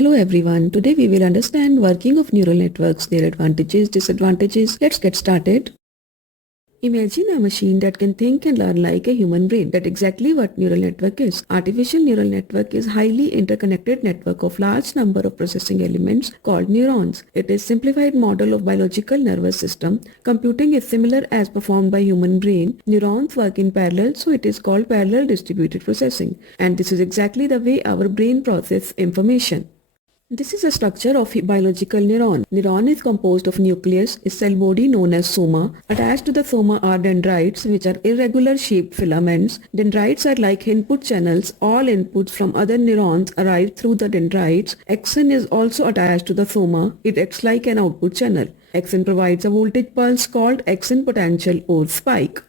Hello everyone, today we will understand working of neural networks, their advantages, disadvantages. Let's get started. Imagine a machine that can think and learn like a human brain. That's exactly what neural network is. Artificial neural network is highly interconnected network of large number of processing elements called neurons. It is simplified model of biological nervous system. Computing is similar as performed by human brain. Neurons work in parallel, so it is called parallel distributed processing. And this is exactly the way our brain processes information. This is a structure of a biological neuron. Neuron is composed of nucleus, a cell body known as soma. Attached to the soma are dendrites, which are irregular shaped filaments. Dendrites are like input channels. All inputs from other neurons arrive through the dendrites. Axon is also attached to the soma. It acts like an output channel. Axon provides a voltage pulse called axon potential or spike.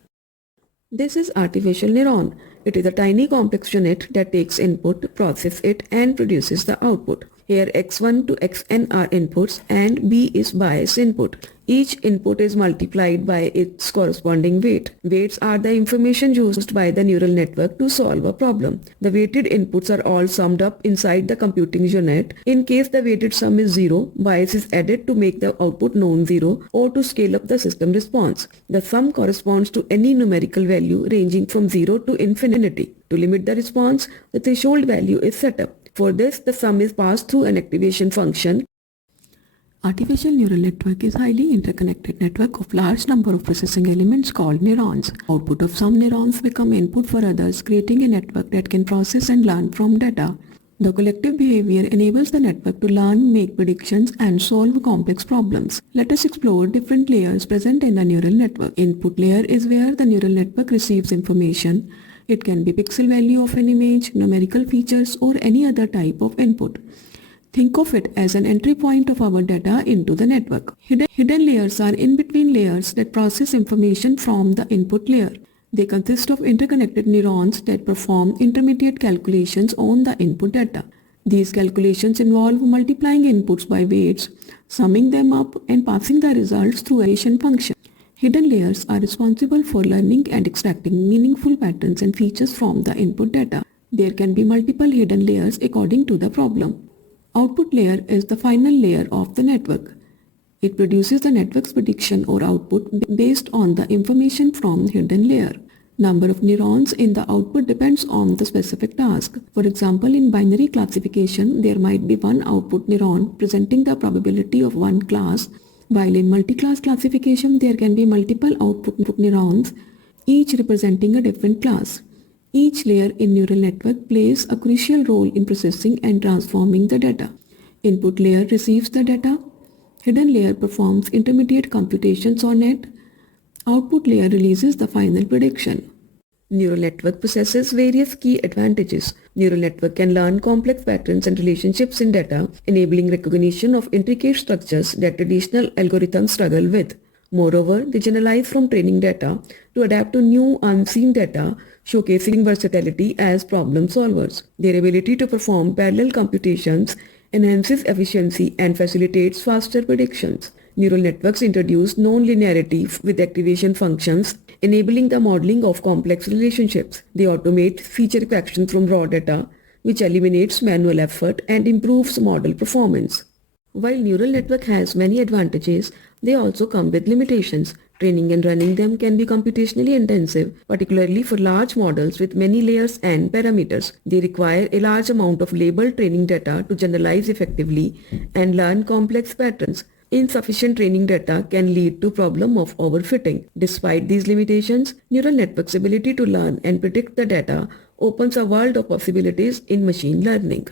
This is artificial neuron. It is a tiny complex unit that takes input, processes it and produces the output. Here x1 to xn are inputs and b is bias input. Each input is multiplied by its corresponding weight. Weights are the information used by the neural network to solve a problem. The weighted inputs are all summed up inside the computing unit. In case the weighted sum is 0, bias is added to make the output non-zero or to scale up the system response. The sum corresponds to any numerical value ranging from 0 to infinity. To limit the response, the threshold value is set up. For this, the sum is passed through an activation function. Artificial neural network is highly interconnected network of large number of processing elements called neurons. Output of some neurons become input for others, creating a network that can process and learn from data. The collective behavior enables the network to learn, make predictions, and solve complex problems. Let us explore different layers present in a neural network. Input layer is where the neural network receives information. It can be pixel value of an image, numerical features, or any other type of input. Think of it as an entry point of our data into the network. Hidden layers are in-between layers that process information from the input layer. They consist of interconnected neurons that perform intermediate calculations on the input data. These calculations involve multiplying inputs by weights, summing them up, and passing the results through a function. Hidden layers are responsible for learning and extracting meaningful patterns and features from the input data. There can be multiple hidden layers according to the problem. Output layer is the final layer of the network. It produces the network's prediction or output based on the information from the hidden layer. Number of neurons in the output depends on the specific task. For example, in binary classification, there might be one output neuron presenting the probability of one class, while in multi-class classification, there can be multiple output neurons, each representing a different class. Each layer in neural network plays a crucial role in processing and transforming the data. Input layer receives the data. Hidden layer performs intermediate computations on it. Output layer releases the final prediction. Neural network possesses various key advantages. Neural network can learn complex patterns and relationships in data, enabling recognition of intricate structures that traditional algorithms struggle with. Moreover, they generalize from training data to adapt to new unseen data, showcasing versatility as problem solvers. Their ability to perform parallel computations enhances efficiency and facilitates faster predictions. Neural networks introduce non-linearity with activation functions, enabling the modeling of complex relationships. They automate feature extraction from raw data, which eliminates manual effort and improves model performance. While neural network has many advantages, they also come with limitations. Training and running them can be computationally intensive, particularly for large models with many layers and parameters. They require a large amount of labeled training data to generalize effectively and learn complex patterns. Insufficient training data can lead to problem of overfitting. Despite these limitations, neural networks' ability to learn and predict the data opens a world of possibilities in machine learning.